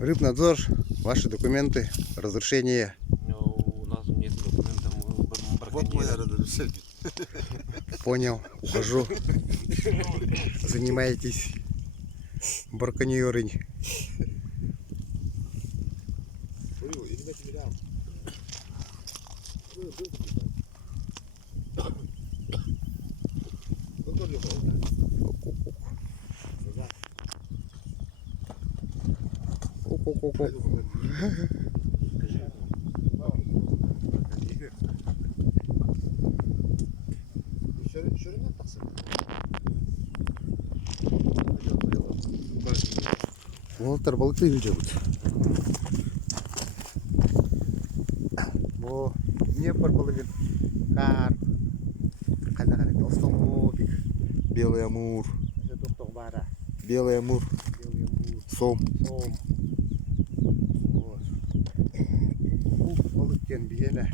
Рыбнадзор, ваши документы, разрешение. У нас нет документов, мы Вот моя браконьеры. разрешение. Понял, ухожу. Занимаетесь браконьерой. Şöyle taksın. Олар балықты үйілжі бұд. О, не бар балығын. Карп. Қайда толстолобик. Белый амур. Белый амур. Сом. Вот. Бұл балық кен бейені.